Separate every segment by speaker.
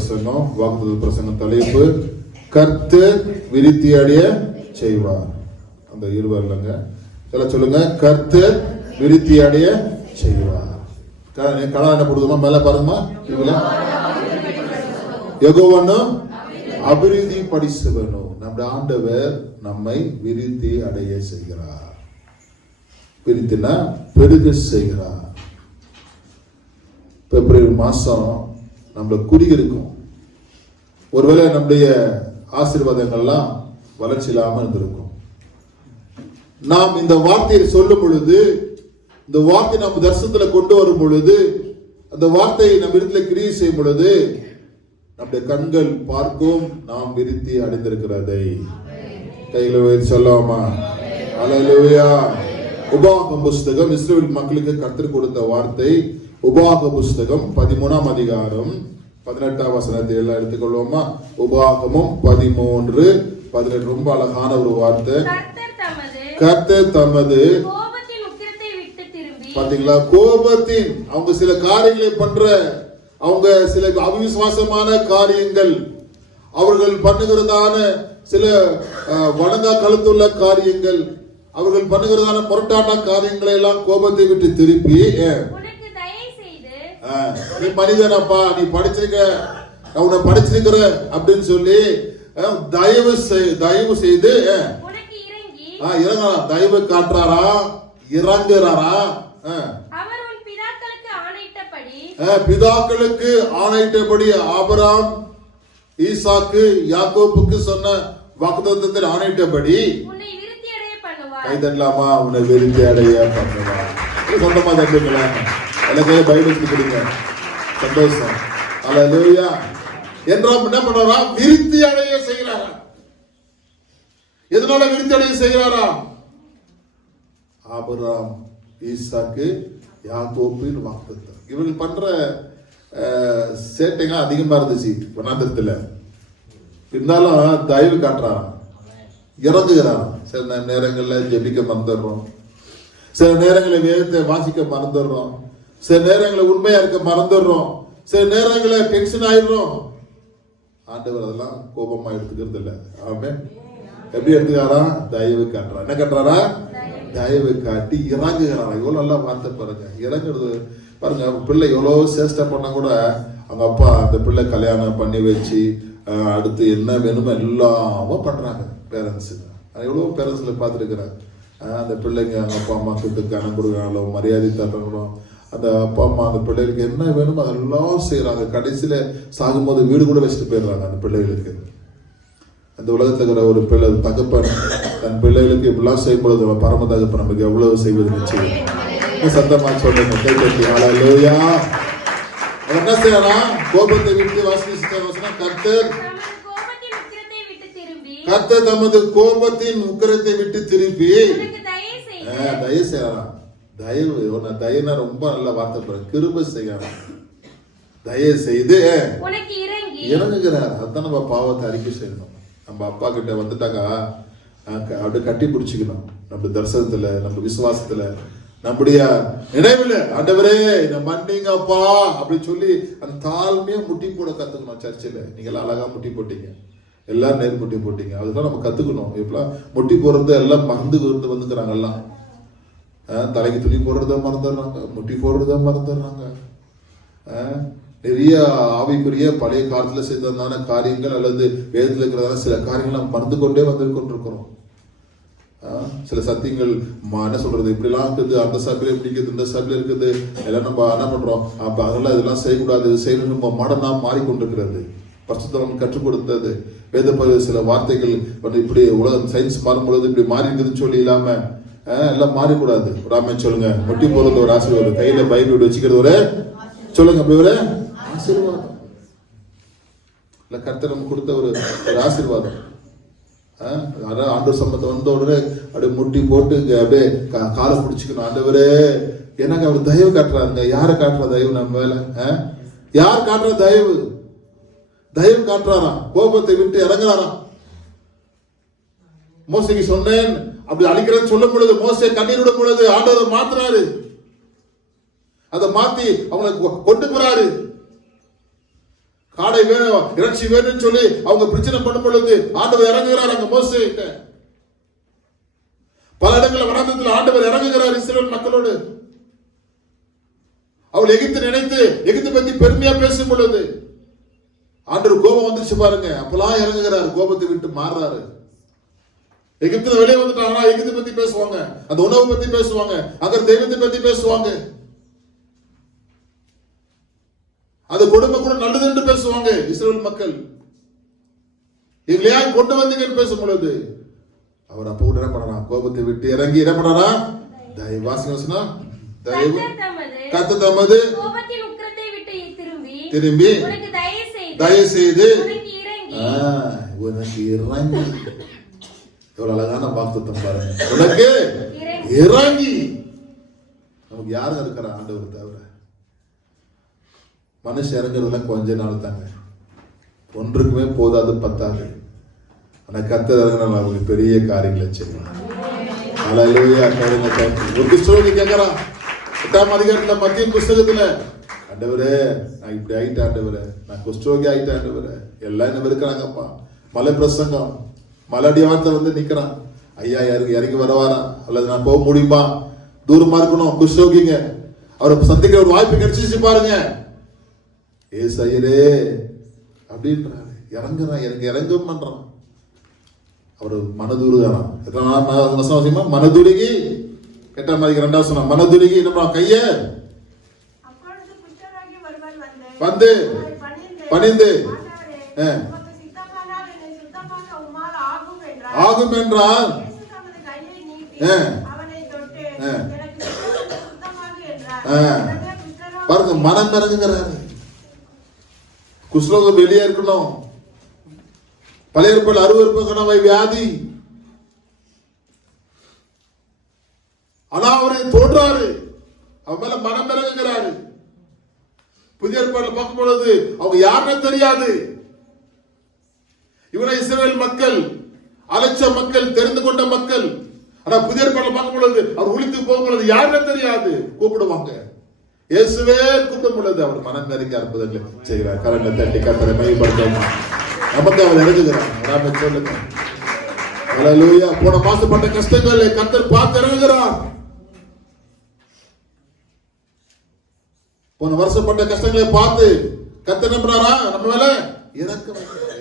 Speaker 1: பிரசங்கம் வாக்குத்தத்த பிரசங்கம் தலைப்பு கர்த்து விருத்தி அடைய செய்வார். அந்த இருவர் இல்லைங்க. சில சொல்லுங்க கர்த்து விருத்தி அடைய செய்வார் கலா என்ன கொடுக்குமா மேல பாருங்கம்மா இவங்கள எகோவனும் அபிவிருத்தி படிசுவனும் நம்முடைய ஆண்டவர் நம்மை விருத்தி அடைய செய்கிறார். விருத்தினா பெருக செய்கிறார். பிப்ரவரி மாசம் நம்மள குடி இருக்கும் ஒருவேளை நம்முடைய ஆசீர்வாதங்கள்லாம் வளர்ச்சி இல்லாமல் இருந்திருக்கும். நாம் இந்த வார்த்தையை சொல்லும் பொழுது இந்த வார்த்தை நம்ம தர்சனத்தில் கொண்டு வரும் பொழுது அந்த வார்த்தையை நம்ம இடத்துல கிரியை செய்யும் பொழுது நம்முடைய கண்கள் பார்க்கும் நாம் விருத்தி அடைந்திருக்கிறதை. கையில சொல்லாமா அலலுயா உபாக புஸ்தகம் இஸ்ரேல் மக்களுக்கு கற்றுக் கொடுத்த வார்த்தை உபாக புஸ்தகம் பதிமூணாம் அதிகாரம். பதினெட்டாம் வசனத்தை எல்லாம் எடுத்துக்கொள்வோமா? உபாகமும் பதிமூன்று. பதினெட்டு ரொம்ப அழகான ஒரு வார்த்தை.
Speaker 2: கர்த்தர் தமது
Speaker 1: பாத்தீங்களா? கோபத்தின் அவங்க சில காரியங்களை பண்ற அவங்க சில அவிசுவாசமான காரியங்கள் அவர்கள் பண்ணுகிறதான சில வணங்கா கழுத்துள்ள காரியங்கள் அவர்கள் பண்ணுகிறதான முரட்டான காரியங்களை எல்லாம் கோபத்தை விட்டு திருப்பி அஹ்,
Speaker 2: உனக்கு தயை செய்து
Speaker 1: அஹ், நீ மனிதனப்பா நீ படிச்சிருக்க. நான் உன்னை படிச்சிருக்கிற அப்படின்னு சொல்லி தயவு தயவு செய்து அஹ்,
Speaker 2: உனக்கு இறங்கி
Speaker 1: அஹ், இறங்கலாம் தயவு காட்டுறாரா இறங்குறாரா
Speaker 2: பிதாக்களுக்கு ஆணையிட்டபடி
Speaker 1: ஆபராம் ஈசாக்கு யாக்கோப்புக்கு சொன்ன வாக்குத்தத்தத்தில் ஆணையிட்டபடி கைதட்டலாமா? உன்னை விருத்தி அடைய பண்ணுவா இது சொந்தமா தட்டுங்களா எனக்கு பைபிள் கொடுங்க சந்தோஷம். அலலூயா என்றால் என்ன பண்ணுறா விருத்தி அடைய செய்கிறாரா? எதனால விருத்தி அடைய செய்கிறாரா? ஆபராம் ஈசாக்கு யாத்தோப்பின் வாக்குத்தத்தம். இவர்கள் பண்ற சேட்டைகள் அதிகமா இருந்துச்சு வனாந்தரத்துல. இருந்தாலும் தயவு காட்டுறாராம். இறங்குகிறாராம் சில நேரங்களில் ஜெபிக்க மறந்துடுறோம். சில நேரங்களில் வேதத்தை வாசிக்க மறந்துடுறோம். சில நேரங்களில் உண்மையா இருக்க மறந்துடுறோம். சில நேரங்களில் டென்ஷன் ஆயிடுறோம். ஆண்டவர் அதெல்லாம் கோபமா எடுத்துக்கிறது இல்லை. ஆமே எப்படி எடுத்துக்காரா தயவு காட்டுறா என்ன காட்டுறாரா? தயவு காட்டி இறங்குகிறாரா. எவ்வளோ நல்லா வார்த்தை பாருங்க. இறங்குறது பாருங்க பிள்ளை எவ்வளோ சேஷ்டை பண்ணால் கூட அவங்க அப்பா அந்த பிள்ளை கல்யாணம் பண்ணி வச்சு அடுத்து என்ன வேணுமோ எல்லாமே பண்றாங்க. நான் எவ்வளோ பேரண்ட்ஸில் பார்த்துருக்குறேன் அந்த பிள்ளைங்க அவங்க அப்பா அம்மா கிட்ட கணம் கொடுக்குறாங்களோ மரியாதை தர்றாங்களோ அந்த அப்பா அம்மா அந்த பிள்ளைகளுக்கு என்ன வேணுமோ அதெல்லாம் செய்றாங்க. கடைசியில சாகும்போது வீடு கூட வச்சுட்டு போயிடுறாங்க அந்த பிள்ளைகளுக்கு. அந்த உலகத்துல இருக்கிற ஒரு பிள்ளை தகப்பன் தன் பிள்ளைகளுக்கு இப்படிலாம் செய்யும்பொழுது அவன் பரம தகப்பன் நமக்கு எவ்வளவு செய்வது நிச்சயம். இன்னும் சத்தமா சொல்லுங்க கை தட்டி ஹalleluya அவன் என்ன செய்யறான்? கோபத்தை விட்டு வசனம் கர்த்தர்
Speaker 2: தமது கோபத்தின் உக்கிரத்தை விட்டு திரும்பி.
Speaker 1: கர்த்தர் தமது கோபத்தின் உக்கிரத்தை விட்டு திருப்பி தயவு செய்யறான். தயவு உன்னை தயனா ரொம்ப நல்ல வார்த்தை பாரு கிருப செய்யறான் தயவு செய்து இறங்குகிறார். அதுதான் நம்ம பாவத்தை அறிக்கை செய்யணும். நம்ம அப்பா கிட்ட வந்துட்டாக்கா அப்படியே கட்டி பிடிச்சிக்கணும். நம்ம தரிசனத்துல நம்ம விசுவாசத்துல. நம்முடைய நினைவுல ஆண்டவரே என்ன மன்னிங்க அப்பா அப்படின்னு சொல்லி அந்த தாழ்மையா முட்டி போட கத்துக்கணும் சர்ச்சில். நீங்க எல்லாம் அழகா முட்டி போட்டீங்க. எல்லாரும் நேர் முட்டி போட்டீங்க. அதுதான் நம்ம கத்துக்கணும். இப்பெல்லாம் முட்டி போடுறது எல்லாம் மறந்து விருந்து வந்துக்கிறாங்க எல்லாம். தலைக்கு துணி போடுறத மறந்துடுறாங்க முட்டி போடுறத மறந்துடுறாங்க. நிறைய ஆவிக்குரிய பழைய காலத்தில் செய்ததான காரியங்கள் அல்லது வேதத்தில் இருக்கிறதான சில காரியங்கள் நாம் மறந்து கொண்டே வந்து கொண்டிருக்கிறோம். சில சத்தியங்கள் என்ன சொல்றது இப்படிலாம் இருக்குது அந்த சபையில இப்படி இருக்குது இந்த சபையில இருக்குது எல்லாம் நம்ம என்ன பண்றோம்? அப்போ அதெல்லாம் இதெல்லாம் செய்யக்கூடாது இது செய்யணும் நம்ம மடனா மாறிக்கொண்டிருக்கிறது. பரிசுத்தவன் கற்றுக் கொடுத்தது. வேத சில வார்த்தைகள் இப்படி உலகம் சயின்ஸ் மாறும் பொழுது இப்படி மாறி இருக்குதுன்னு சொல்லி இல்லாமல் எல்லாம் மாறிக்கூடாது. ராமன் சொல்லுங்க. முட்டி போறது ஒரு ஆசீர்வாதம். கையில பைபிள் வச்சுக்கிறது ஒரு சொல்லுங்க அப்படி ஒரு ஆசீர்வாதம். இல்ல கர்த்தர் கொடுத்த ஒரு ஒரு ஆசீர்வாதம். அஹ், அதான் ஆண்டவர் சம்பந்தம் வந்த உடனே அப்படியே முட்டி போட்டு இங்க அப்படியே கா- காலை பிடிச்சிக்கணும். ஆண்டவரே எனக்கு அவர் தயவு காட்டுறாங்க யாரை காட்டுற தயவு நம்ம மேல? யார் காட்டுற தயவு? தயவு காட்டுறாராம். கோபத்தை விட்டு இறங்குறாராம். மோசைக்கு சொன்னேன் அப்படி அழிக்கிறேன்னு சொல்லும் பொழுது மோசை கண்ணீர் விடும் பொழுது ஆண்டவர் மாத்துறாரு. அதை மாத்தி அவனை கொ- கொண்டு போறாரு. காடை வேணும் இறைச்சி வேணும்னு சொல்லி அவங்க பிரச்சனை பண்ணும் பொழுது ஆண்டவர் இறங்குகிறார் அங்க மோசை பல இடங்களில் வனாந்தத்தில் ஆண்டவர் இறங்குகிறார் இஸ்ரேல் மக்களோடு. அவள் எகிப்து நினைத்து எகிப்து பத்தி பெருமையா பேசும் பொழுது ஆண்டவர் கோபம் வந்துச்சு பாருங்க. அப்பெல்லாம் இறங்குகிறார். கோபத்தை விட்டு மாறுறாரு. எகிப்துல வெளியே வந்துட்டாங்கன்னா எகிப்து பத்தி பேசுவாங்க. அந்த உணவு பத்தி பேசுவாங்க. அங்க தெய்வத்தை பத்தி பேசுவாங்க. அது கொடுமை கூட நல்லது என்று பேசுவாங்க இஸ்ரேல் மக்கள். எங்களையா கொண்டு வந்தீங்கன்னு பேசும் பொழுது அவர் அப்ப கூட என்ன பண்ணலாம் கோபத்தை விட்டு இறங்கி என்ன பண்ணாரா தயவு வாசிங்க தயவு. கத்து தமது
Speaker 2: திரும்பி தயவு செய்து உனக்கு இறங்கி.
Speaker 1: எவ்வளவு அழகான வாக்குத்தம் பாருங்க. உனக்கு
Speaker 2: இறங்கி.
Speaker 1: நமக்கு யாரும் இருக்கிறா ஆண்டவர் தவிர மனுஷன் இறங்குறதுலாம் கொஞ்ச நாள் தாங்க. ஒன்றுக்குமே போதாது பத்தாது. ஆனா கத்த இறங்கினால் அவங்களுக்கு பெரிய காரியங்களை செய்யலாம் அலையிலேயே கேளுங்க ஒரு கிறிஸ்தவங்க கேட்கறான் எட்டாம் அதிகாரத்துல மத்திய புஸ்தகத்துல ஆண்டவரே நான் இப்படி ஆயிட்டேன் ஆண்டவரே. நான் குஸ்டோகி ஆயிட்டேன் ஆண்டவரே. எல்லாம் என்ன இருக்கிறாங்கப்பா மலை பிரசங்கம் மலடி வார்த்தை வந்து நிக்கிறான். ஐயா இறங்கி இறங்கி வரவாரா? அல்லது நான் போக முடியுமா? தூரமா இருக்கணும் குஷ்டரோகிங்க அவரை சந்திக்கிற ஒரு வாய்ப்பு கிடைச்சிச்சு பாருங்க. ஏசு ஐயரே அப்படின்றாரு. இறங்குறான் எனக்கு இறங்க பண்றான். அவர் மனதுருகாராம் எத்தனை மனதுருகி எட்டாம் அதிகம் ரெண்டாவது சொன்னா மனதுருகி என்ன கைய?
Speaker 3: வந்து பணிந்து, உடனே குஷ்டரோகி
Speaker 1: பாருங்க மனம் இறங்குங்கிறாரு குஷ்ரோகம் வெளியே இருக்கணும். பழைய ஏற்பாடு அருவருப்பு கணவை வியாதி. ஆனா அவரை தோன்றாரு. அவன் மேல மனம் இறங்குகிறாரு புதிய ஏற்பாடுல பார்க்கும் பொழுது அவங்க யாருன்னு தெரியாது. இவனை இஸ்ரேல் மக்கள் அலைச்ச மக்கள் தெரிந்து கொண்ட மக்கள். ஆனா புதிய படம் பார்க்கும் பொழுது அவர் ஒழித்து போகும் பொழுது யாருன்னு தெரியாது. கூப்பிடுவாங்க. இயேசுவே கூப்பிடும் பொழுது அவர் மனம் நெருங்கி அற்புதங்களை செய்கிறார் கரங்களை தட்டி கத்தரை மையப்படுத்த நமக்கு அவர் இறங்குகிறார். சொல்லுங்க. அலலூயா போன மாசம் பட்ட கஷ்டங்களை கத்தர் பார்த்து இறங்குகிறார். போன வருஷம் பட்ட கஷ்டங்களை பார்த்து கத்தர் நம்புறாரா? நம்ம மேல? இறக்க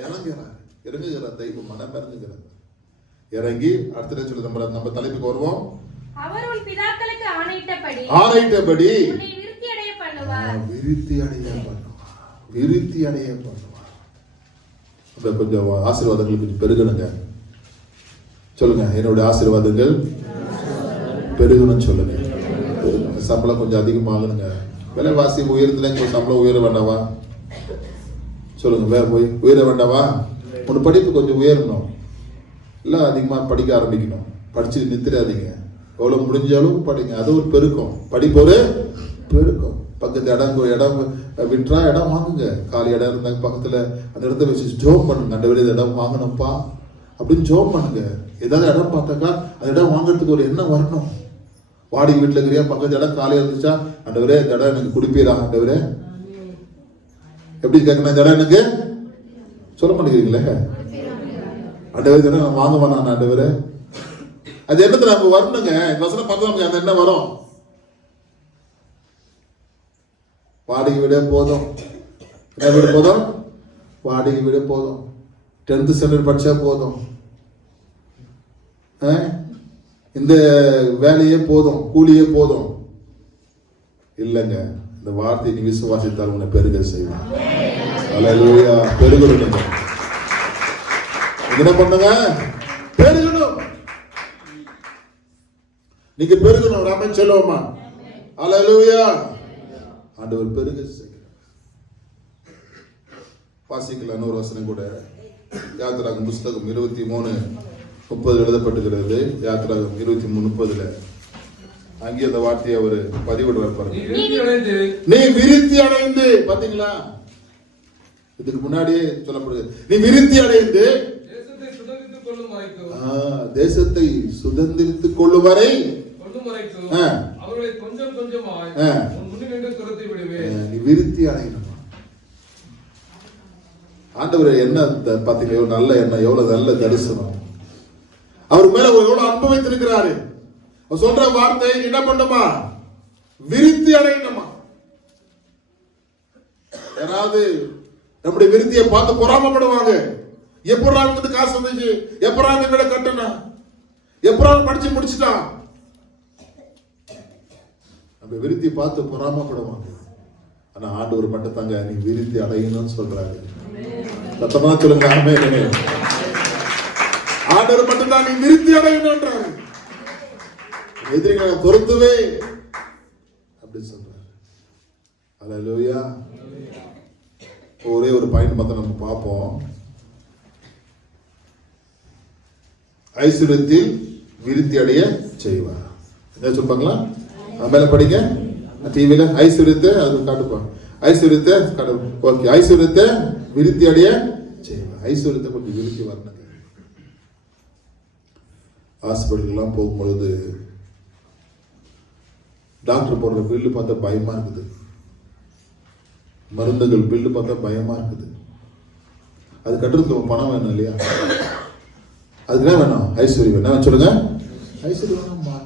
Speaker 1: இறங்குகிறார். இறங்குகிறார். தெய்வம் மனம் இறங்குகிறார் இறங்கி அடுத்த சொல்லி நம்ம நம்ம தலைப்புக்கு வருவோம்.
Speaker 2: அவர் உன் பிதாக்களுக்கு ஆணையிட்டபடி
Speaker 1: ஆரையிட்டபடி
Speaker 2: உன்னை விருத்தி அடைய பண்ணுவார்.
Speaker 1: விருத்தி அடைய பண்ணுவார். விருத்தி அடைய பண்ணுவார். அந்த கொஞ்சம் ஆசீர்வாதங்கள் கொஞ்சம் பெருகணுங்க. சொல்லுங்க என்னுடைய ஆசீர்வாதங்கள் பெருகணும்னு சொல்லுங்க. சம்பளம் கொஞ்சம் அதிகமாகணுங்க. விலைவாசி உயர்த்துல கொஞ்சம் சம்பளம் உயர வேண்டாவா? சொல்லுங்க வேற போய் உயர வேண்டாவா? உன் படிப்பு கொஞ்சம் உயரணும். இல்லை அதிகமாக படிக்க ஆரம்பிக்கணும். படிச்சு நிறுத்திடாதீங்க. எவ்வளோ முடிஞ்சாலும் படிங்க. அது ஒரு பெருக்கம். படிப்பு ஒரு பெருக்கம். பக்கத்து இடம் இடம் விட்டுறா இடம் வாங்குங்க. காலி இடம் இருந்தாங்க பக்கத்தில் அந்த இடத்த வச்சு ஜோம் பண்ணுங்க. அந்த இந்த இடம் வாங்கணும்ப்பா. அப்படின்னு ஜோம் பண்ணுங்க. ஏதாவது இடம் பார்த்தாக்கா அந்த இடம் வாங்குறதுக்கு ஒரு எண்ணம் வரணும். வாடகை வீட்டில் இருக்கிறியா? பக்கத்து இடம் காலியாக இருந்துச்சா? ஆண்டவரே இந்த இடம் எனக்கு குடிப்பீரா ஆண்டவரே? எப்படி கேட்கணும் இந்த இடம் எனக்கு? சொல்ல மாட்டேங்கிறீங்களே? ஆண்டவரே இடம் நான் வாங்க வேணாம் ஆண்டவரே. அது என்னத்துல நம்ம வரணுங்க? இந்த வசனம் பார்த்தா நமக்கு அந்த எண்ணம் வரும்? வாடகை விட போதும். என்ன விட போதும்? வாடகை விட போதும். டென்த் ஸ்டாண்டர்ட் படிச்சா போதும்? இந்த வேலையே போதும் கூலியே போதும். இல்லைங்க. இந்த வார்த்தை நீ விசுவாசித்தால் உன்னை பெருக செய்வான். நீங்க. என்ன பண்ணுங்க. பெருகணும். நீங்க பெருகணும். ராமன் சொல்லுவோமா? அலையா ஆண்டவர் பெருக வாசிக்கலாம் இன்னொரு வசனம் கூட. யாத்திராகம் புஸ்தகம் இருபத்தி மூணு முப்பது எழுதப்பட்டுகிறது யாத்திராகம் இருபத்தி மூணு முப்பதுல. அங்கே அந்த வார்த்தையை அவர் பதிவிடுவார் பாருங்க.
Speaker 4: நீ விருத்தி அடைந்து.
Speaker 1: பாத்தீங்களா? இதுக்கு முன்னாடியே சொல்லப்படுது நீ விருத்தி அடைந்து
Speaker 4: தேசத்தை சுதந்திரித்துக் கொள்ளும் வரைக்கும்
Speaker 1: ஆ, தேசத்தை சுதந்திரித்துக் கொள்ளும் வரை நீ விருத்தி அடையணுமா. ஆண்டவர் என்ன பாத்தீங்களா? நல்ல எண்ணம் எவ்வளவு நல்ல தரிசனம். அவர் மேல எவ்வளவு அன்பு வைத்திருக்கிறாரு. அவர் சொல்ற வார்த்தை என்ன பண்ணுமா? விருத்தி அடையணுமா? யாராவது நம்முடைய விருத்தியை பார்த்து பொறாமப்படுவாங்க. எப்படா வந்து காசு வந்துச்சு? எப்படா அந்த வீட கட்டணும் எப்படா படிச்சு முடிச்சுட்டான்? நம்ம விருத்தி பார்த்து பொறாமப்படுவாங்க. ஆனா ஆண்டவர் மட்டும் தாங்க நீ விருத்தி அடையணும்னு சொல்றாரு. சத்தமா சொல்லுங்க ஆமே ஆண்டவர் மட்டும் தான் நீ விருத்தி அடையணும்ன்றாரு. எதிரிகளை பொறுத்துவே அப்படி சொல்றாரு. அல்லேலூயா ஒரே ஒரு பாயிண்ட் மத்த நம்ம பார்ப்போம். ஐஸ்வர்யத்தில் விருத்தி அடைய செய்வார். என்ன சொல்லுவாங்களா? மேல படிங்க. டிவியில ஐஸ்வர்யத்தை அது காட்டுப்பா ஐஸ்வர்யத்தை காட்டு ஓகே ஐஸ்வர்யத்தை விருத்தி அடைய செய்வார். ஐஸ்வர்யத்தை கொஞ்சம் விருத்தி வரணுங்க. ஹாஸ்பிட்டலுக்கெல்லாம் போகும்பொழுது டாக்டர் போடுற பில்லு பார்த்தா பயமா இருக்குது. மருந்துகள் பில்லு பார்த்தா பயமா இருக்குது. அது கட்டுறதுக்கு பணம் வேணும் இல்லையா? அதுக்கு என்ன வேணும். ஐஸ்வர்யம் வேணும். என்ன சொல்லுங்க? ஐஸ்வர்யம் வேணும்மா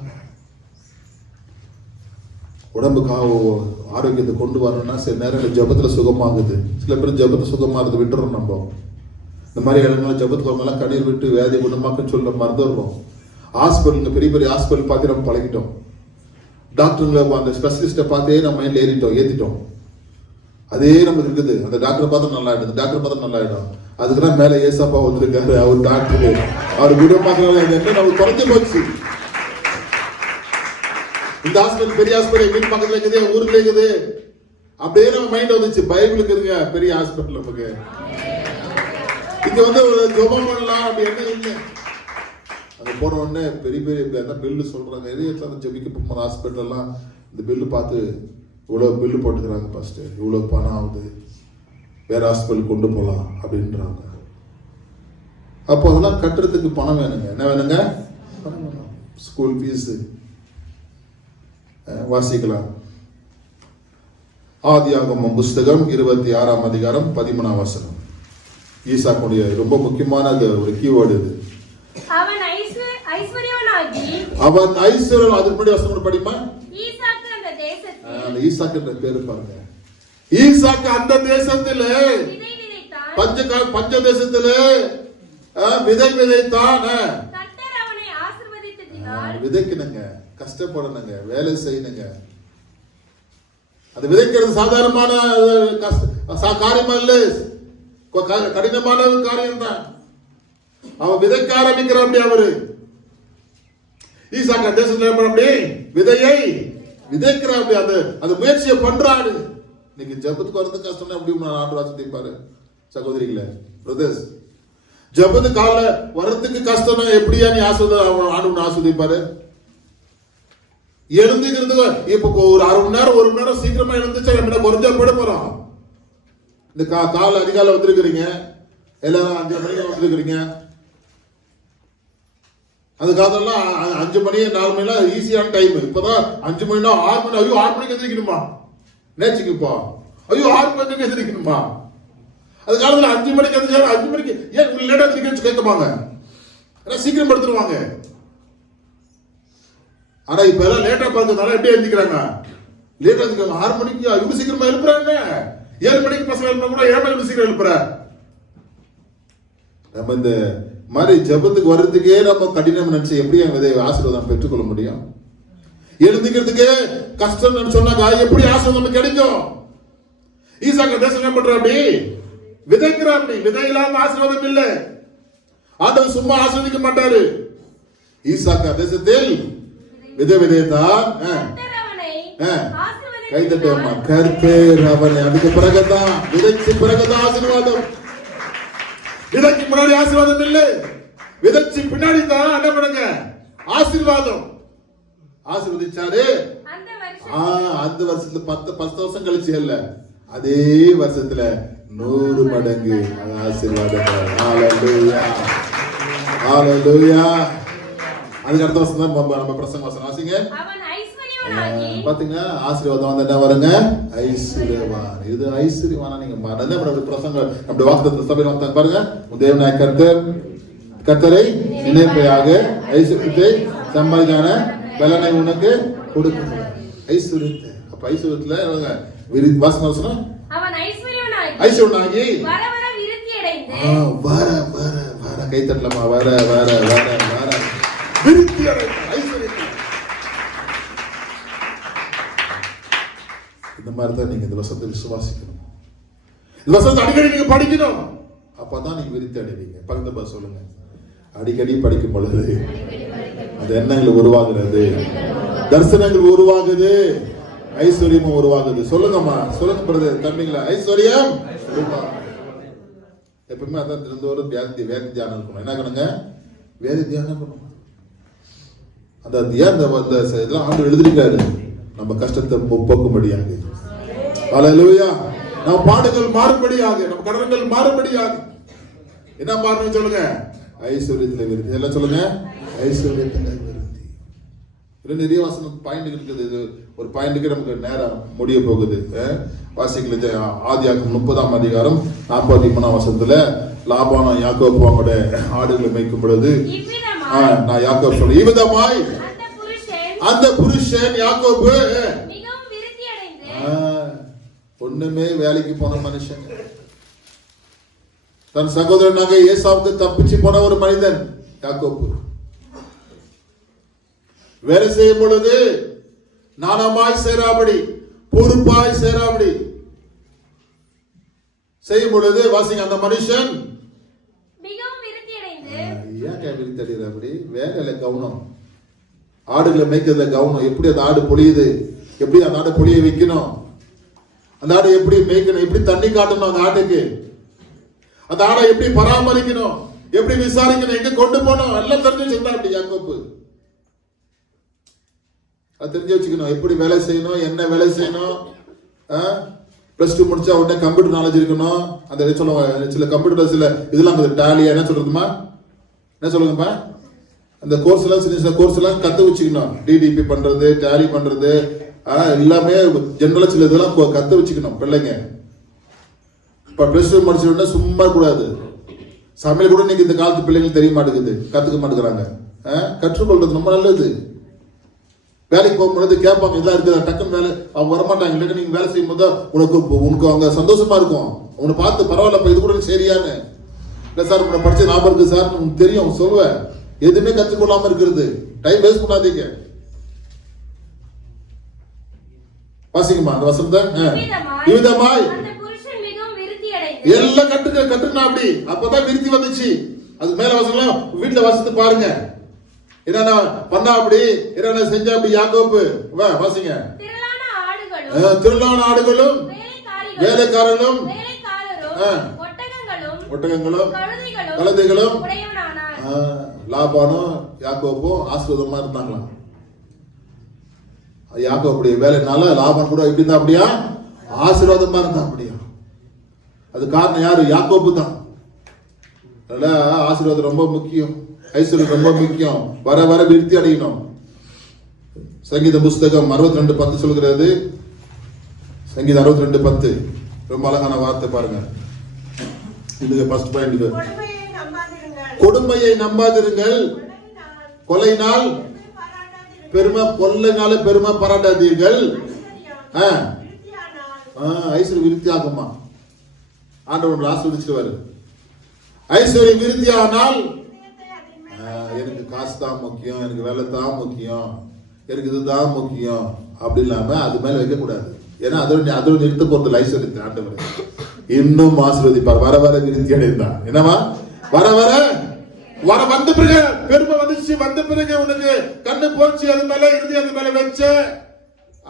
Speaker 1: உடம்புக்கு ஆ- ஆரோக்கியத்தை கொண்டு வரணும்னா சில நேரங்கள் ஜபத்தில் சுகமாகுது. சில பேர் ஜபத்தை சுகமாகிறது விட்டுறோம் நம்ம. இந்த மாதிரி இடங்கள்லாம் ஜபத்துக்கு வரமெல்லாம் கண்ணீர் விட்டு வேதியை குணமாக்குன்னு சொல்ல மறந்துடுறோம். ஹாஸ்பிட்டலில் பெரிய பெரிய ஹாஸ்பிட்டல் பார்த்து நம்ம பழகிட்டோம். டாக்டருங்களை அந்த ஸ்பெஷலிஸ்ட்டை பார்த்தே நம்ம மைண்டில் ஏறிட்டோம் ஏற்றிட்டோம் அதே நம்ம இருக்குது. அந்த டாக்டரை பார்த்தா நல்லா ஆயிடும். டாக்டர் பார்த்தா நல்லாயிடும் அதுக்குதான் மேலே ஏசப்பா வந்திருக்காரு அவர் டாக்டர். அவர் குணமாக்குறாரு அது என்ன நமக்கு குறைஞ்சு போச்சு. இந்த ஹாஸ்பிட்டல் பெரிய ஹாஸ்பிட்டல் வீட்டு பக்கத்துல இருக்குது என் ஊருக்குள்ள இருக்குது. அப்படியே நம்ம மைண்ட் வந்துச்சு. பைபிள் இருக்குதுங்க பெரிய ஹாஸ்பிட்டல் நமக்கு. இங்க வந்து ஒரு ஜெபம் பண்ணலாம் அப்படி என்ன இல்லை. அங்க போன உடனே பெரிய பெரிய என்ன பில்லு சொல்றாங்க. எது இடத்துல ஜெபிக்க போகும்போது ஹாஸ்பிட்டல்லாம் இந்த பில்லு பார்த்து இவ்வளோ பில்லு போட்டுக்கிறாங்க ஃபர்ஸ்ட் இவ்வளோ பணம் ஆகுது. வேற ஹாஸ்பிட்டல் கொண்டு போகலாம் அப்படின்றாங்க. அப்போ அதெல்லாம் கட்டுறதுக்கு பணம் வேணுங்க. என்ன வேணுங்க? ஸ்கூல் ஃபீஸு வாசிக்கலாம். ஆதியாகமம் புஸ்தகம் இருபத்தி ஆறாம் அதிகாரம் பதிமூணாம் வசனம். ஈசாக்குடைய ரொம்ப முக்கியமான ஒரு கீவேர்டு இது.
Speaker 2: அவன் ஐஸ்வர்- ஐஸ்வர்யவனாகி
Speaker 1: அவன் ஐஸ்வர்யம் அதுக்கு முன்னாடி வசனம் படிமா
Speaker 2: ஈசாக்கு
Speaker 1: என்ற பேரு பாருங்க. ஈசாக்கு அந்த தேசத்துல பஞ்ச பஞ்ச தேசத்துல விதை விதைத்தான். விதைக்கணுங்க கஷ்டப்படணுங்க வேலை செய்யணுங்க. அது விதைக்கிறது சாதாரணமான காரியமா இல்ல. கடினமான காரியம் தான் அவன் விதைக்க ஆரம்பிக்கிற அப்படி அவரு. ஈசாக்கா தேசத்துல அப்படி விதையை விதைக்கிற அப்படி அது. அது முயற்சியை பண்றாரு. இன்னைக்கு ஜபத்துக்கு வரது கஷ்டம்னா எப்படி நான் ஆண்டு வாசிப்பாரு சகோதரிகளே பிரதர்ஸ் ஜபத்து கால வர்றதுக்கு கஷ்டம்னா எப்படியா நீ ஆசிரியர் ஆண்டு ஆசிரியப்பாரு எழுந்துக்கிறது இப்போ ஒரு அரை மணி நேரம் ஒரு மணி நேரம் சீக்கிரமா எழுந்துச்சா நம்ம குறைஞ்சா போட போறோம்? இந்த கா கால அதிகாலை வந்திருக்கிறீங்க. எல்லாரும் அஞ்சு மணிக்கு வந்திருக்கிறீங்க. அதுக்காக அஞ்சு மணி நாலு மணிலாம் ஈஸியான டைம் இப்பதான் அஞ்சு மணினா ஆறு மணி ஐயோ ஆறு மணிக்கு எந்திரிக்கணுமா? நேச்சுக்குப்பா ஐயோ ஆறு மணிக்கு எந்திரிக்கணுமா? அது காலத்தில் அஞ்சு மணிக்கு எந்திரிச்சா அஞ்சு மணிக்கு ஏன் இவ்வளவு லேட்டா எந்திரிக்கணும்னு கேட்குவாங்க ஏன்னா சீக்கிரம் படுத்துருவாங்க. ஆனால் இப்போ எல்லாம் லேட்டாக பார்க்கறதுனால எப்படி எழுந்திக்கிறாங்க லேட்டாக எழுந்திக்கிறாங்க ஆறு மணிக்கு இவ்வளோ சீக்கிரமா எழுப்புறாங்க. ஏழு மணிக்கு பசங்க எழுப்பினா கூட ஏழு மணிக்கு சீக்கிரம் எழுப்புற? நம்ம இந்த மாதிரி ஜெபத்துக்கு வர்றதுக்கே நம்ம கடினம் நினைச்சு எப்படி அந்த விதை ஆசீர்வாதம் பெற்றுக்கொள்ள முடியும். எழுந்திக்கிறதுக்கே கஷ்டம் சொன்னாக்கா எப்படி ஆசீர்வாதம் நமக்கு கிடைக்கும்? ஈசாக்க தேசம் என்ன பண்ற அப்படி? விதைக்கிற அப்படி. விதை இல்லாம ஆசீர்வாதம் இல்லை. ஆண்டவர் சும்மா ஆஸ்வதிக்க மாட்டாரு. ஈசாக்கா தேசத்தில் விதை விதைத்தான் ஆ.
Speaker 2: கர்த்தர் அவனை.
Speaker 1: கர்த்தர் அதுக்கு பிறகுதான் விதைக்கு பிறகுதான் ஆசீர்வாதம். விதைக்கு முன்னாடி ஆசீர்வாதம் இல்லை. விதைச்சு பின்னாடி தான் என்ன பண்ணுங்க? ஆசீர்வாதம். ஆசீர்வதிச்சாரு.
Speaker 2: அந்த
Speaker 1: ஆ,
Speaker 2: வருஷம்
Speaker 1: அந்த வருஷத்துல பத்து பத்து வருஷம் கழிச்சு இல்ல. அதே வருஷத்துல நூறு மடங்கு ஆசீர்வாதம் அதுக்கு அடுத்த வருஷம் தான் நம்ம பிரசங்க வசனம்.
Speaker 2: ஐஸ்வர்யவானாகி.
Speaker 1: பாத்தீங்களா? ஆசீர்வாதம் வந்து என்ன வருங்க ஐஸ்வர்யவான். இது ஐஸ்வர்யவானா? நீங்க மாறல நம்மளுடைய பிரசங்க நம்முடைய வாக்குத்த சபையில் வந்தாங்க பாருங்க. உன் தேவனாய் கர்த்தர். கர்த்தரை நினைப்பையாக ஐஸ்வர்யத்தை சம்பாதிக்கான பலனை உனக்கு கொடுக்கிறார் ஐஸ்வர்யத்தை. அப்ப ஐஸ்வர்யத்துல இவங்க விரி வாசன வசனம்
Speaker 2: அவன் ஐஸ்வர்யவனாகி
Speaker 1: ஐஸ்வர்யனாகி?
Speaker 2: வர வர விருத்தி அடைந்து
Speaker 1: வர வர வர. கை தட்டலாமா வர வர வர வர. விருத்தி அடைந்தார், ஐஸ்வர்யத்தில். இந்த மாதிரி தான் நீங்க இந்த வசனத்தை விசுவாசிக்கணும். இந்த வசனத்தை அடிக்கடி நீங்க படிக்கணும். அப்பதான் நீங்க விருத்தி அடைவீங்க. பக்கத்து பா சொல்லுங்க. அடிக்கடி படிக்கும் பொழுது அந்த எண்ணங்கள் உருவாகிறது. தரிசனங்கள் உருவாகுது. ஐஸ்வர்யமும் உருவாகுது. சொல்லுங்கம்மா. சொல்லுங்க பிரதர் தம்பிங்களா. ஐஸ்வர்யம்? எப்பவுமே அதான் தினந்தோறும் வேத வேத தியானம் இருக்கணும். என்ன பண்ணுங்க வேத தியானம் பண்ணணும் அந்த ஏன் அந்த இதெல்லாம் ஆண்டு எழுதிருக்காரு நம்ம கஷ்டத்தை போ- போக்கும்படியாக ஹalleluya நம்ம பாடுகள் மாறும்படியாக. நம்ம கடன்கள் மாறும்படியாக. என்ன மாறணும் சொல்லுங்க? ஐஸ்வர்யத்தில் இருக்கு எல்லாம் சொல்லுங்க? ஐஸ்வர்யத்துல விருத்தி இதுல நிறைய வசனம் பாயிண்ட் இருக்குது. இது ஒரு பாயிண்ட்டுக்கு நமக்கு நேரம் முடிய போகுது. வாசிக்கல ஆதியாகமம் முப்பதாம் அதிகாரம் நாற்பத்தி மூணாம் வசனத்துல லாபானம் யாக்கோப்பு அவங்களோட ஆடுகளை மேய்க்கும் பொழுது நான் யாக்கோப் சொல்றேன். இவ்விதமாய்
Speaker 2: அந்த புருஷன்
Speaker 1: யாக்கோப்பு ஒண்ணுமே வேலைக்கு போன மனுஷன். தன் சகோதரனாக ஏசாவுக்கு தப்பிச்சு போன ஒரு மனிதன் யாக்கோப்பு வேலை செய்யும் பொழுது நாணமாய் சேராபடி பொறுப்பாய் சேராபடி செய்யும் பொழுது வாசிங்க அந்த மனுஷன்
Speaker 2: விருத்தி
Speaker 1: ஏன் கேள்வி தெரியுது அப்படி? வேலையில கவனம். ஆடுகளை மேய்க்கிறதுல கவனம். எப்படி அந்த ஆடு பொழியுது? எப்படி அந்த ஆடை பொழிய வைக்கணும்? அந்த ஆடை எப்படி மேய்க்கணும்? எப்படி தண்ணி காட்டணும் அந்த ஆட்டுக்கு? அந்த ஆடை எப்படி பராமரிக்கணும்? எப்படி விசாரிக்கணும்? எங்க கொண்டு போகணும்? எல்லாம் தெரிஞ்சு வச்சிருந்தா அப்படி யாக்கோப்பு. அது தெரிஞ்சு வச்சுக்கணும். எப்படி வேலை செய்யணும் என்ன வேலை செய்யணும் ப்ளஸ் டூ முடிச்சா உடனே கம்ப்யூட்டர் நாலேஜ் இருக்கணும். அந்த சொல்லுவாங்க சில கம்ப்யூட்டர் சில இதெல்லாம் டேலியா என்ன சொல்றதுமா என்ன சொல்லுங்கப்பா அந்த கோர்ஸ் எல்லாம் சின்ன சின்ன கோர்ஸ் எல்லாம் கத்து வச்சுக்கணும். டிடிபி பண்றது டேலி பண்றது ஆ, எல்லாமே ஜென்ரலா சில இதெல்லாம் கற்று கத்து வச்சுக்கணும் பிள்ளைங்க. இப்ப ப்ளஸ் டூ முடிச்ச உடனே சும்மா கூடாது. சமையல் கூட இன்னைக்கு இந்த காலத்து பிள்ளைங்களுக்கு தெரிய மாட்டேங்குது. கத்துக்க மாட்டேங்கிறாங்க. ஆ, கற்றுக்கொள்றது ரொம்ப நல்லது. வேலைக்கு போகும்பொழுது கேட்பாங்க இதெல்லாம் இருக்குதா டக்குன்னு வேலை. அவங்க வரமாட்டாங்க. இல்லைன்னா நீங்க வேலை செய்யும் போது உனக்கு உனக்கு அவங்க சந்தோஷமா இருக்கும். உன்னை பார்த்து பரவாயில்லப்பா இது கூட சரியான்னு. இல்லை சார் உன்னை படிச்ச ஞாபகம் இருக்கு சார் உனக்கு தெரியும் சொல்லுவேன். எதுவுமே கற்றுக்கொள்ளாம இருக்கிறது. டைம் வேஸ்ட் பண்ணாதீங்க. வாசிங்கம்மா அந்த
Speaker 2: மிகவும் விருத்தி அடைந்து
Speaker 1: எல்லாம் கட்டுக்க கட்டுனா அப்படி. அப்பதான் விருத்தி வந்துச்சு. அது மேல வசனம் வீட்டுல வசத்து பாருங்க. என்னென்ன பண்ணா அப்படி? என்னென்ன செஞ்சா அப்படி? யாக்கோப்பு? வாசிங்க.
Speaker 2: திரளான ஆடுகளும்
Speaker 1: வேலைக்காரர்களும்.
Speaker 2: ஒட்டகங்களும் கழுதைகளும்
Speaker 1: லாபானும் யாக்கோப்பும் ஆசீர்வாதமா இருந்தாங்களாம். யாக்கோப்புடைய வேலைனால லாபான் கூட எப்படி இருந்தா அப்படியா? ஆசீர்வாதமா இருந்தா அப்படியா? அது காரணம் யாரு? யாக்கோப்பு தான். அதனால ஆசீர்வாதம் ரொம்ப முக்கியம். ஐஸ்வர்யம் ரொம்ப முக்கியம் வர வர விருத்தி அடையணும் சங்கீத புஸ்தகம் அறுபத்தி ரெண்டு பத்து சொல்கிறது சங்கீதம் அறுபத்தி ரெண்டு பத்து ரொம்ப அழகான வார்த்தை பாருங்க இது ஃபர்ஸ்ட் பாயிண்ட் இது
Speaker 3: கொடுமையை நம்பாதிருங்கள் கொலை
Speaker 1: நாள்
Speaker 3: பெருமை பாராட்டாதிருங்கள்
Speaker 1: நாள் கொள்ளைனால பெருமை பாராட்டாதீர்கள்
Speaker 3: ஐஸ்வர்யம்
Speaker 1: ஆ, ஆ, விருத்தி ஆகுமா ஆண்டவர் ஆஸ்வதிச்சுவாரு ஐஸ்வர்யம் விருத்தி ஆனால்
Speaker 3: இதயத்தை அதன் மேல்
Speaker 1: ஆ, எனக்கு காசு தான் முக்கியம் எனக்கு வேலை தான் முக்கியம் எனக்கு இதுதான் முக்கியம் அப்படி இல்லாம அது மேல வைக்க கூடாது ஏன்னா அதோட அதோட நிறுத்த போறது ஐஸ்வர்யத்தை ஆண்டவர். இன்னும் ஆசீர்வதிப்பார். வர வர விருத்தி அடைந்தான் என்னவா வர வர! வர வந்த பிறகு பெருமை வந்துச்சு வந்த பிறகு உனக்கு கண்ணு போச்சு அது மேல இறுதி அது மேல வச்ச.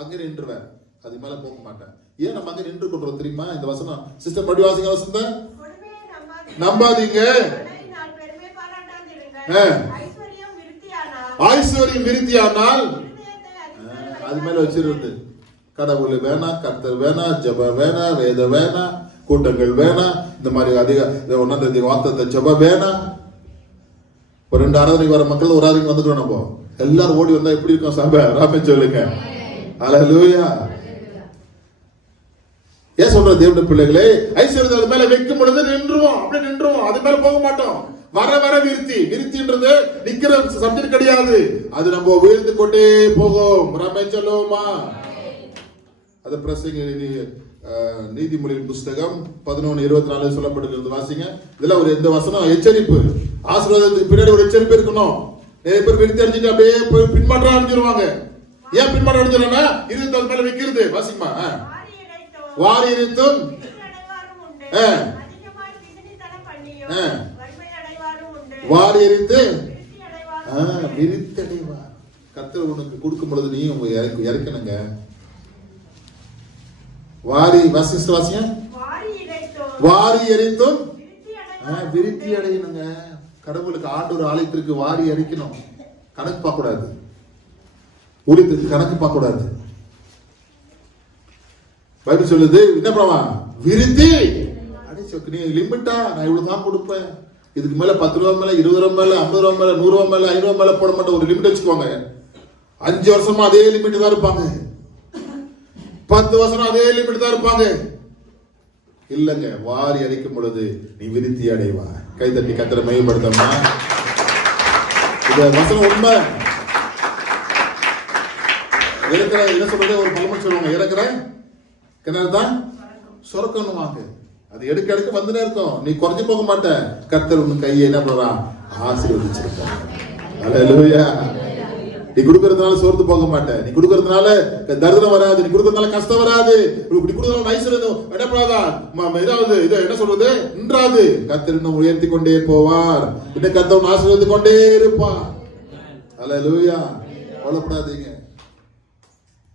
Speaker 1: அங்க நின்றுவேன். அது மேல போக மாட்டேன். ஏன் நம்ம அங்க நின்று கொள்றோம் தெரியுமா? இந்த வசனம். சிஸ்டர் படி வாசிங்க
Speaker 3: நம்பாதிருங்கள்
Speaker 1: நம்பாதீங்க
Speaker 3: கொலையினால் பெருமை பாராட்டாதிருங்கள்
Speaker 1: ஆ.
Speaker 3: ஐஸ்வர்யம் விருத்தியானால்
Speaker 1: ஐஸ்வர்யம் விருத்தியானால் அது மேல வச்சிருந்து கடவுள் வேணாம் கர்த்தர் வேணாம் ஜப வேணாம் வேத வேணாம் கூட்டங்கள் வேணாம் இந்த மாதிரி அதிக ஒன்னாம் தேதி வார்த்தை ஜப வேணாம் ஒரு ரெண்டு ஆராதனைக்கு வர மக்கள் ஒரு ஆதரவு வந்துட்டோம் நம்ம. எல்லாரும் ஓடி வந்தா எப்படி இருக்கும் சபை? ராமே சொல்லுங்க. ஹalleluya ஏன் சொல்ற தேவன பிள்ளைகளே ஐஸ்வர்யத்தை அது மேல வைக்கும் பொழுது நின்றுவோம். அப்படியே நின்றுவோம். அது மேல போக மாட்டோம். வர வர விருத்தி. விருத்தின்றது நிக்கிற சப்ஜெக்ட் கிடையாது. அது நம்ம உயர்ந்து கொண்டே போகும். ரமேச்சலோமா அது பிரசங்க நீதிமொழியின் புஸ்தகம் பதினொன்று இருபத்தி நாலு சொல்லப்பட்டிருக்கிறது. வாசிங்க. இதெல்லாம் ஒரு எந்த வசனம்? எச்சரிப்பு. ஆசீர்வாதத்துக்கு பின்னாடி ஒரு எச்சரிப்பு இருக்கணும். நிறைய பேர் விருத்தி அடைஞ்சிட்டு அப்படியே போய் பின்மாற்றம் அடைஞ்சிருவாங்க. ஏன் பின்மாற்றம் அடைஞ்சிருன்னா இது அது மேல விக்கிறது. வாசிக்குமா ஆ.
Speaker 3: வாரி உண்டு.
Speaker 1: ஆ. ஆ. வாரி எரித்து
Speaker 3: விருத்தி அடைவாரும்
Speaker 1: ஆ,
Speaker 3: உண்டு.
Speaker 1: விரித்தடைவா கர்த்தர் உனக்கு கொடுக்கும் பொழுது நீயும் உங்க இறக்கு- இறக்கணுங்க. வாரி வாசிஸ்ட் வாசிங்க.
Speaker 3: வாரி
Speaker 1: எரித்தும்
Speaker 3: விருத்தி.
Speaker 1: அடையணுங்க. கடவுளுக்கு ஆண்டவர் ஆலயத்திற்கு வாரி அடிக்கணும். கணக்கு பார்க்க கூடாது ஊழியத்துக்கு கணக்கு பார்க்க கூடாது பைபிள் சொல்லுது என்ன பண்ணவா விருத்தி. அடிச்சு நீ லிமிட்டா நான் இவ்வளவு தான் கொடுப்பேன். இதுக்கு மேலே பத்து ரூபா மேலே இருபது ரூபா மேலே ஐம்பது ரூபா மேலே நூறு ரூபா மேல மேலே போட மாட்டேன் ஒரு லிமிட் வச்சுக்கோங்க. அஞ்சு வருஷமா அதே லிமிட் தான் இருப்பாங்க. பத்து வருஷம் அதே லிமிட் தான் இருப்பாங்க. இல்லைங்க வாரி அடிக்கும் பொழுது நீ விருத்தி அடைவா. கை தட்டி கத்திர மையப்படுத்தமா இந்த வசனம் உண்மை. இருக்கிற என்ன சொல்றது? ஒரு பழமொழி சொல்லுவாங்க. இருக்கிற கிணறு தான் சுரக்கணுவாங்க அது எடுக்க எடுக்க வந்துனே இருக்கும். நீ குறைஞ்சு போக மாட்ட கர்த்தர் உன் கையை என்ன பண்றான் ஆசீர்வதிச்சிருக்கான் நீ கொடுக்கறதுனால சோர்ந்து போக மாட்டேன். நீ கொடுக்கறதுனால தரித்திரம் வராது. நீ கொடுக்கறதுனால கஷ்டம் வராது. இப்படி கொடுக்கறதுனால ஐஸ்வர்யம் என்னப்படாதா இதாவது இதை என்ன சொல்றது? நின்றாது. கர்த்தர் இன்னும் உயர்த்தி கொண்டே போவார். இன்னும் கர்த்தர் ஆசீர்வதித்து கொண்டே இருப்பார். அல்லேலூயா கவலைப்படாதீங்க.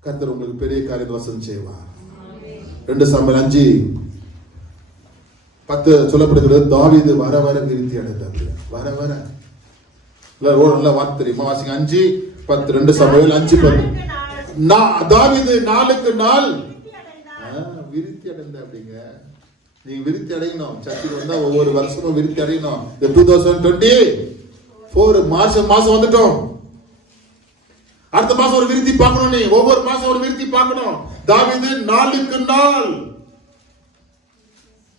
Speaker 1: கர்த்தர் உங்களுக்கு பெரிய காரியம் வசனம் செய்வார். ரெண்டு சம்பல் அஞ்சு. பத்து சொல்லப்படுகிறது தாவிது வர வர விருத்தி அடைந்தார். வர வர. இல்லை நல்ல வார்த்தை தெரியுமா? வாசிங்க. அஞ்சு பத்து ரெண்டு சமையல் அஞ்சு பத்து தாவிது நாளுக்கு நாள்.
Speaker 3: விருத்தி
Speaker 1: விருத்தி அடைந்த அப்படிங்க. நீங்க விருத்தி அடையணும். சர்ச்சுக்கு வந்தா ஒவ்வொரு வருஷமும் விருத்தி அடையணும். இந்த two thousand twenty four March மாசம் வந்துட்டோம். அடுத்த மாசம் ஒரு விருத்தி பார்க்கணும் நீ. ஒவ்வொரு மாசம் ஒரு விருத்தி பார்க்கணும். தாவிது நாளுக்கு நாள்.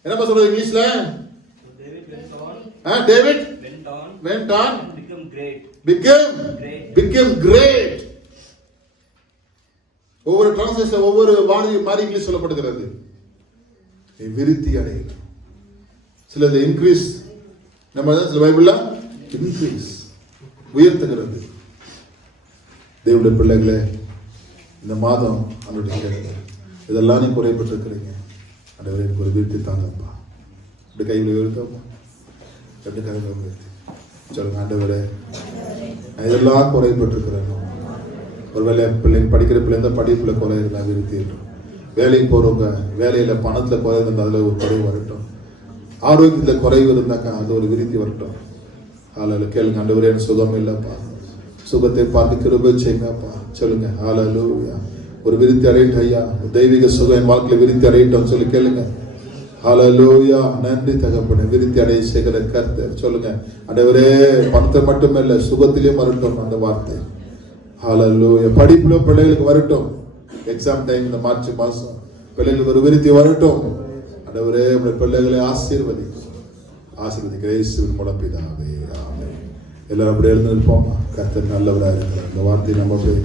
Speaker 1: என்னப்பா சொல்றது இங்கிலீஷ்ல? David
Speaker 5: went on, become great.
Speaker 1: became
Speaker 5: Great.
Speaker 1: great. ஒவ்வொரு டிரான்ஸ்லேஷன் ஒவ்வொரு வாரி மாறி இங்கிலீஷ் சொல்லப்படுகிறது விருத்தி அடை சிலது இன்க்ரீஸ் நம்ம தான் சில பைபிள்ல இன்க்ரீஸ் உயர்த்துகிறது தேவனுடைய பிள்ளைகளே இந்த மாதம் அன்றைய இதெல்லாம் நீ குறைபட்டிருக்கிறீங்க. ஆண்டவரே எனக்கு ஒரு விருத்தி தாங்கப்பா அப்படி கையில் உயர்த்தப்பா ரெண்டு கையில் உயர்த்தி சொல்லுங்க ஆண்டவரே நான் இதெல்லாம் குறைபட்டிருக்கிறேன் ஒருவேளை பிள்ளைங்க படிக்கிற பிள்ளைங்க படிப்பில் குறை இருந்தா விருத்திட்டோம் வேலைக்கு போகிறவங்க வேலையில் பணத்தில் குறை இருந்தால் அதில் ஒரு குறைவு வரட்டும் ஆரோக்கியத்தில் குறைவு இருந்தாக்கா அது ஒரு விருத்தி வரட்டும் ஆளால் கேளுங்க ஆண்டவர் எனக்கு சுகம் இல்லைப்பா சுகத்தை பார்த்து கிருபை செய்யுங்கப்பா சொல்லுங்க ஆளாலூயா ஒரு விருத்தி அடையட்டும் ஐயா தெய்வீக சுகம் என் வாழ்க்கையில் விருத்தி அடையட்டும் சொல்லி கேளுங்க. ஹலலோயா நன்றி தகப்பன. விருத்தி அடைய செய்கிற கருத்து சொல்லுங்க. ஆண்டவரே பணத்தை மட்டுமல்ல சுகத்திலே வரட்டும் அந்த வார்த்தை. ஹலலோயா படிப்புல பிள்ளைகளுக்கு வரட்டும். எக்ஸாம் டைம் இந்த மார்ச் மாதம் பிள்ளைகளுக்கு ஒரு விருத்தி வரட்டும். அடவரே நம்முடைய பிள்ளைகளை ஆசீர்வதிக்கும். ஆசீர்வதிக்கிற இயேசுவின் மூலம் பிதாவே ஆமென். எல்லாரும் அப்படி இருந்து நிற்போமா? கர்த்தர் நல்லவராக இருக்கிறார். இந்த வார்த்தை நம்ம அப்படியே